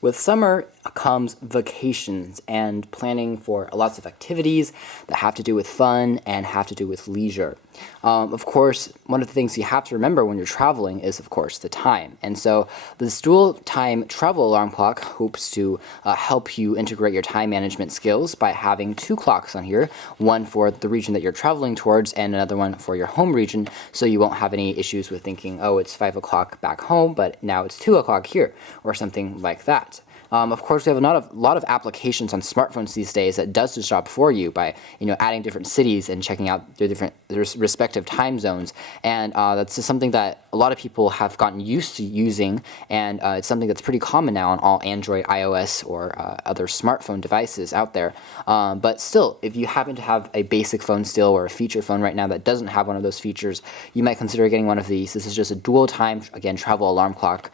With summer comes vacations and planning for lots of activities that have to do with fun and have to do with leisure. Of course, one of the things you have to remember when you're traveling is, of course, the time. And so this dual time travel alarm clock hopes to help you integrate your time management skills by having two clocks on here, one for the region that you're traveling towards and another one for your home region, so you won't have any issues with thinking, oh, it's 5 o'clock back home, but now it's 2 o'clock here, or something like that. Of course, we have a lot of applications on smartphones these days that does the job for you by adding different cities and checking out their respective time zones, and that's just something that a lot of people have gotten used to using, and it's something that's pretty common now on all Android, iOS, or other smartphone devices out there. But still, if you happen to have a basic phone still or a feature phone right now that doesn't have one of those features, you might consider getting one of these. This is just a dual time, again, travel alarm clock.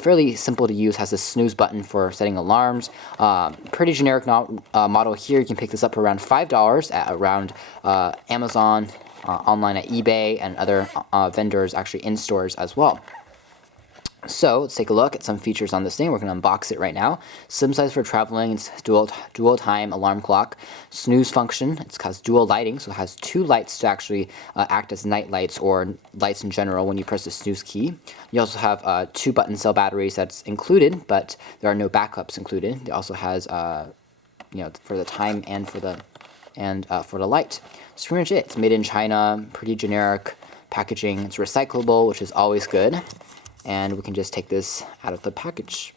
Fairly simple to use, has a snooze button for setting alarms. Pretty generic model here. You can pick this up for around $5 at around Amazon, online at eBay, and other vendors actually in stores as well. So let's take a look at some features on this thing. We're going to unbox it right now. Sim size for traveling. It's dual time alarm clock. Snooze function. It has dual lighting, so it has two lights to actually act as night lights or lights in general when you press the snooze key. You also have two button cell batteries that's included, but there are no backups included. It also has for the time and for the light. That's pretty much it. It's made in China. Pretty generic packaging. It's recyclable, which is always good. And we can just take this out of the package.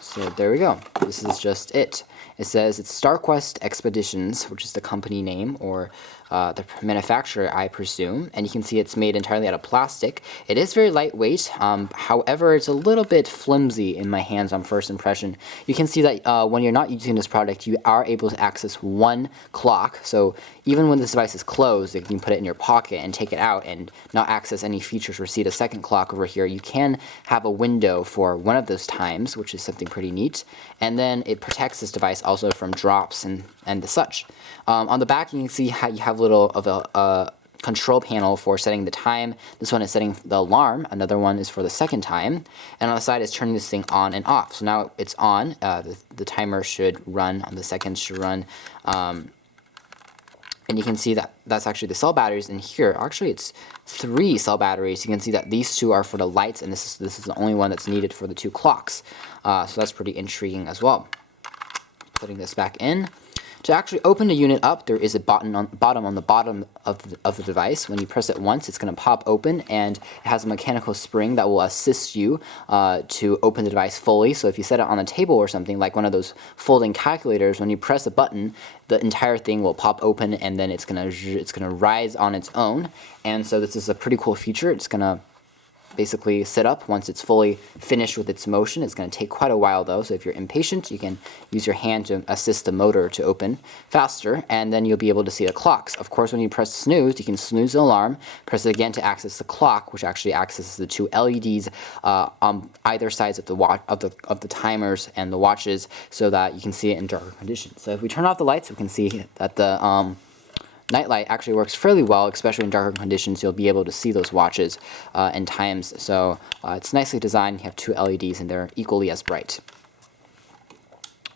So there we go. This is just it. It says it's StarQuest Expeditions, which is the company name, or the manufacturer, I presume. And you can see it's made entirely out of plastic. It is very lightweight. However, it's a little bit flimsy in my hands on first impression. You can see that when you're not using this product, you are able to access one clock. So even when this device is closed, you can put it in your pocket and take it out and not access any features or see the second clock over here. You can have a window for one of those times, which is something pretty neat. And then it protects this device also from drops and the such. On the back, you can see how you have a little of a control panel for setting the time. This one is setting the alarm. Another one is for the second time. And on the side is turning this thing on and off. So now it's on. The timer should run. The seconds should run. And you can see that that's actually the cell batteries in here. Actually, it's 3 cell batteries. You can see that these 2 are for the lights, and this is the only one that's needed for the 2 clocks. So that's pretty intriguing as well. Putting this back in. To actually open the unit up, there is a button on the bottom of the device. When you press it once, it's going to pop open, and it has a mechanical spring that will assist you to open the device fully. So if you set it on a table or something, like one of those folding calculators, when you press a button, the entire thing will pop open, and then it's gonna rise on its own. And so this is a pretty cool feature. It's gonna basically sit up once it's fully finished with its motion. It's going to take quite a while though, so if you're impatient, you can use your hand to assist the motor to open faster, and then you'll be able to see the clocks. Of course, when you press snooze, you can snooze the alarm, press it again to access the clock, which actually accesses the 2 LEDs on either sides of the timers and the watches, so that you can see it in darker conditions. So if we turn off the lights, we can see that the nightlight actually works fairly well, especially in darker conditions. You'll be able to see those watches and times. So it's nicely designed. You have 2 LEDs and they're equally as bright.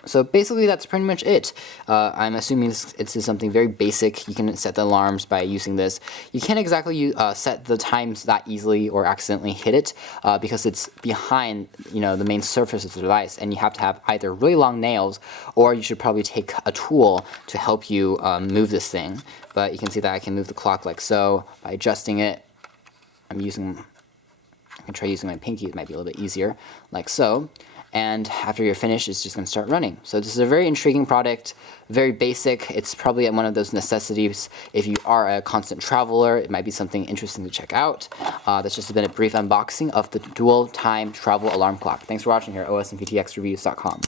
So basically that's pretty much it. I'm assuming this is something very basic. You can set the alarms by using this. You can't exactly set the times that easily or accidentally hit it because it's behind the main surface of the device, and you have to have either really long nails, or you should probably take a tool to help you move this thing. But you can see that I can move the clock like so by adjusting it. I can try using my pinky. It might be a little bit easier, like so. And after you're finished, it's just going to start running. So this is a very intriguing product, very basic. It's probably one of those necessities if you are a constant traveler. It might be something interesting to check out. That's just been a brief unboxing of the dual time travel alarm clock. Thanks for watching here at osmptxreviews.com.